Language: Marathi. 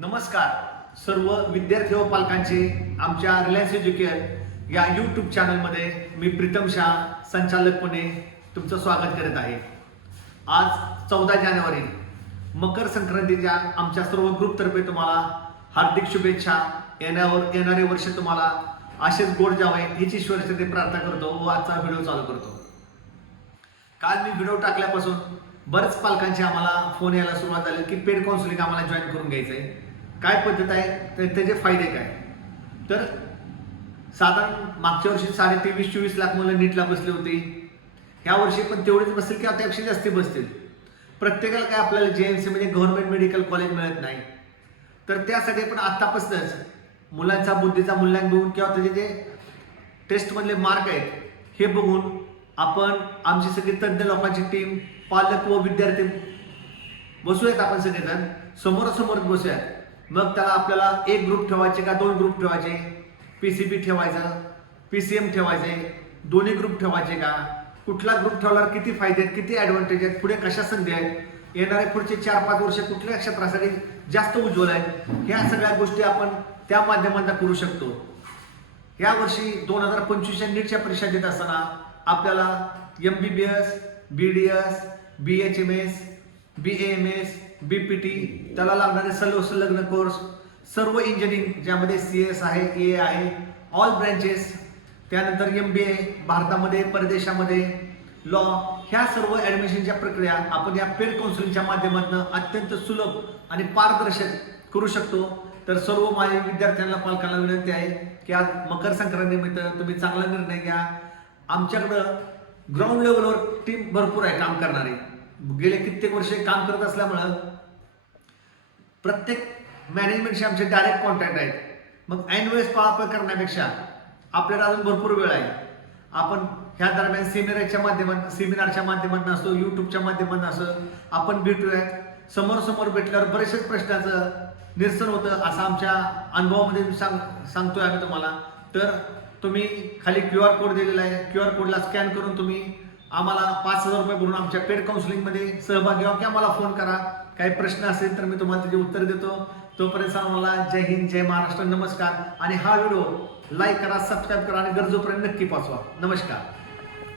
नमस्कार. सर्व विद्यार्थी व पालकांचे आमच्या रिलायन्स एज्युकेअर या यूट्यूब चॅनलमध्ये मी प्रीतम शाह संचालकपणे तुमचं स्वागत करत आहे. आज चौदा जानेवारी मकर संक्रांतीच्या आमच्या सर्व ग्रुपतर्फे तुम्हाला हार्दिक शुभेच्छा. येण्यावर येणारे वर्ष तुम्हाला असेच गोड जावे हीच ते प्रार्थना करतो व आजचा व्हिडिओ चालू करतो. काल मी व्हिडिओ टाकल्यापासून बरेच पालकांचे आम्हाला फोन यायला सुरुवात झाली की पेड काउन्सिलिंग आम्हाला जॉईन करून घ्यायचं आहे काय पद्धत आहे तर त्याचे फायदे काय? तर साधारण मागच्या वर्षी साडे तेवीस चोवीस लाख मुलं नीटला बसले होते. ह्या वर्षी पण तेवढेच बसतील किंवा त्यापेक्षा जास्ती बसतील? प्रत्येकाला काय आपल्याला जे एम सी म्हणजे गव्हर्नमेंट मेडिकल कॉलेज मिळत नाही. तर त्यासाठी पण आत्तापासूनच मुलांचा बुद्धीचा मूल्यांकन बघून किंवा त्याचे जे टेस्टमधले मार्क आहेत हे बघून आपण आमची सगळी तज्ज्ञ लोकांची टीम पालक व विद्यार्थी बसूयात आपण सगळेजण. समोरासमोर बसूयात. मग त्याला आपल्याला एक ग्रुप ठेवायचे का दोन ग्रुप ठेवायचे? पी सी बी ठेवायचं पी सी एम ठेवायचे दोन्ही ग्रुप ठेवायचे का? कुठला ग्रुप ठेवल्यावर किती फायदे आहेत किती ॲडव्हान्टेज आहेत पुढे कशा संधी आहेत? येणारे पुढचे चार पाच वर्ष कुठल्या क्षेत्रासाठी जास्त उज्ज्वल आहेत? ह्या सगळ्या गोष्टी आपण त्या माध्यमांना करू शकतो. या वर्षी दोन हजार पंचवीसच्या नीटच्या परीक्षा देत असताना आपल्याला M B B S B D S B H M S B M S B P T त्याला लागणारे सर्व संलग्न कोर्स सर्व इंजिनिअरिंग ज्यामध्ये सी एस आहे ए आहे ऑल ब्रँचेस त्यानंतर एम बी ए भारतामध्ये परदेशामध्ये लॉ ह्या सर्व ॲडमिशनच्या प्रक्रिया आपण या पेड काउन्सिलिंगच्या माध्यमातून अत्यंत सुलभ आणि पारदर्शक करू शकतो. तर सर्व माझ्या विद्यार्थ्यांना पालकांना विनंती आहे की आज मकर संक्रांतीनिमित्त तुम्ही चांगला निर्णय घ्या. आमच्याकडं ग्राउंड लेवलवर टीम भरपूर आहे काम करणारी. गेले कित्येक वर्षे काम करत असल्यामुळं प्रत्येक मॅनेजमेंटशी आमचे डायरेक्ट कॉन्टॅक्ट आहेत. मग ऐनवेळेस वेळेस करण्यापेक्षा आपल्याला अजून भरपूर वेळ आहे. आपण ह्या दरम्यान सेमिनारच्या माध्यमात सेमिनारच्या माध्यमातून असो यूट्यूबच्या माध्यमातून असो आपण भेटूयात समोर समोर भेटल्यावर बरेचसेच प्रश्नाचं निरसन होतं असं आमच्या अनुभवामध्ये सांग सांगतोय आम्ही तुम्हाला. तर तुम्ही खाली क्यू आर कोड दिलेला आहे. क्यू आर कोडला स्कॅन करून तुम्ही आम्हाला पाच हजार रुपये भरून आमच्या पेड काउन्सिलिंगमध्ये सहभागी व्हा किंवा मला फोन करा. काही प्रश्न असेल तर मी तुम्हाला त्याचे उत्तर देतो. तोपर्यंत आम्हाला जय हिंद जय महाराष्ट्र नमस्कार. आणि हा व्हिडिओ लाईक करा सबस्क्राईब करा आणि गरजोपर्यंत नक्की पाचवा नमस्कार.